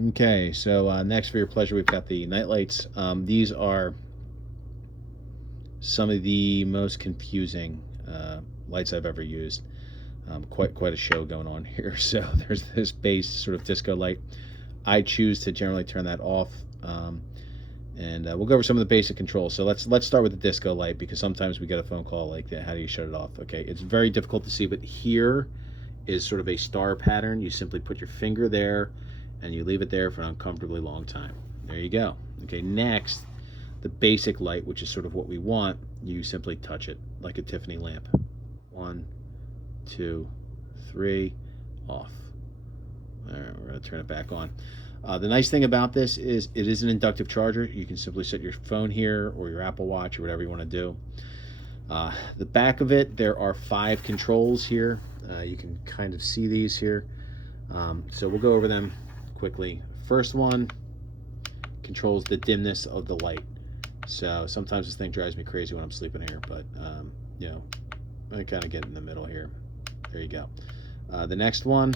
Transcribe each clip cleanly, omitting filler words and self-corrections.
Okay, so next for your pleasure, we've got the night lights. These are some of the most confusing lights I've ever used. Quite a show going on here. So there's this base sort of disco light. I choose to generally turn that off, and we'll go over some of the basic controls. So let's start with the disco light, because sometimes we get a phone call like that. How do you shut it off? Okay, it's very difficult to see, but here is sort of a star pattern. You simply put your finger there, and you leave it there for an uncomfortably long time. There you go. Okay, next, the basic light, which is sort of what we want. You simply touch it like a Tiffany lamp. 1, 2, 3, off. All right, we're going to turn it back on. The nice thing about this is it is an inductive charger. You can simply set your phone here or your Apple Watch or whatever you want to do. The back of it, there are 5 controls here. You can kind of see these here. So we'll go over them quickly. First one controls the dimness of the light. So sometimes this thing drives me crazy when I'm sleeping here, but you know, I kind of get in the middle here. There you go. The next one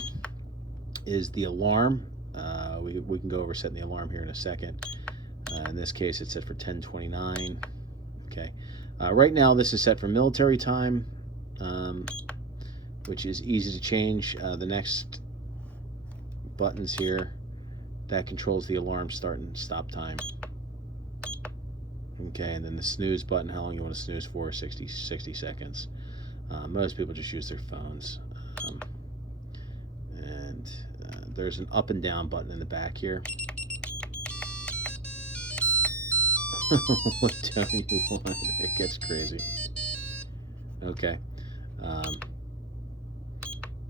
is the alarm. We can go over setting the alarm here in a second. In this case, it's set for 10:29. Okay. Right now, this is set for military time, which is easy to change. The next buttons here, that controls the alarm start and stop time. Okay, and then the snooze button, how long you want to snooze for, 60 seconds. Most people just use their phones. And there's an up and down button in the back here. What tone you want? It gets crazy. Okay.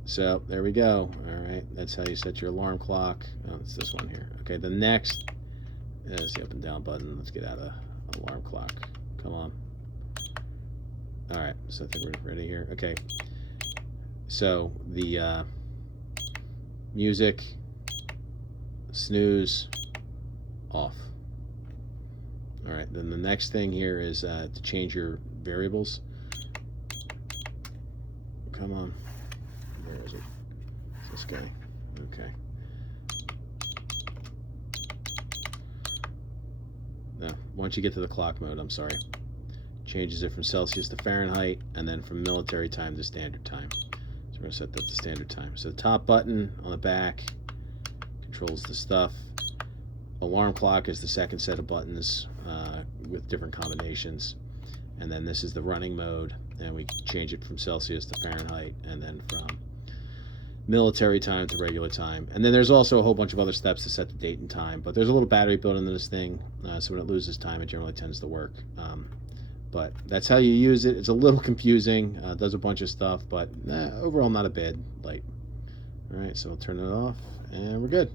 So there we go. All right, that's how you set your alarm clock. Oh, it's this one here. Okay, the next is the up and down button. Let's get out of alarm clock. Come on. All right, so I think we're ready here. Okay. So the music, snooze, off. All right, then the next thing here is to change your variables. Come on. Where is it? It's this guy. Okay. Now, once you get to the clock mode, I'm sorry, changes it from Celsius to Fahrenheit, and then from military time to standard time. So we're going to set that to standard time. So the top button on the back controls the stuff. Alarm clock is the second set of buttons with different combinations. And then this is the running mode, and we change it from Celsius to Fahrenheit, and then from military time to regular time. And then there's also a whole bunch of other steps to set the date and time, but there's a little battery built into this thing, so when it loses time, it generally tends to work. But that's how you use it. It's a little confusing, does a bunch of stuff, but overall not a bad light. All right, so I'll turn it off, and we're good.